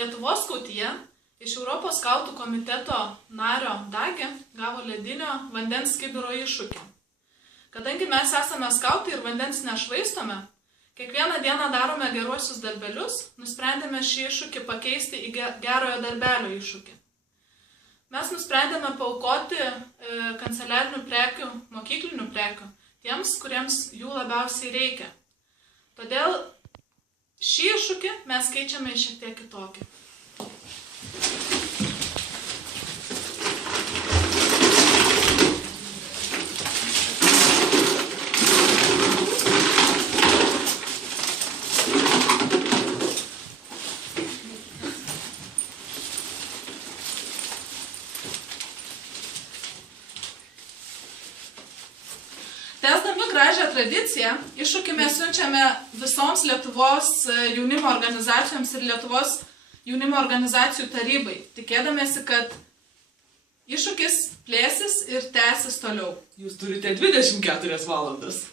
Lietuvos skautyje iš Europos skautų komiteto nario Dagė gavo ledinio vandens kibiro iššūkį. Kadangi mes esame skautai ir vandens nešvaistome, kiekvieną dieną darome geruosius darbelius, nusprendėme šį iššūkį pakeisti į gerojo darbelio iššūkį. Mes nusprendėme paaukoti kanceliarinių prekių, mokyklinių prekių tiems, kuriems jų labiausiai reikia. Todėl šį iššūkį mes keičiame į šiek tiek kitokį. Tęsdami gražią tradiciją, iššūkį mes siunčiame visoms Lietuvos jaunimo organizacijoms ir Lietuvos jaunimo organizacijų tarybai, tikėdamėsi, kad iššūkis plėsis ir tęsis toliau. Jūs turite 24 valandas.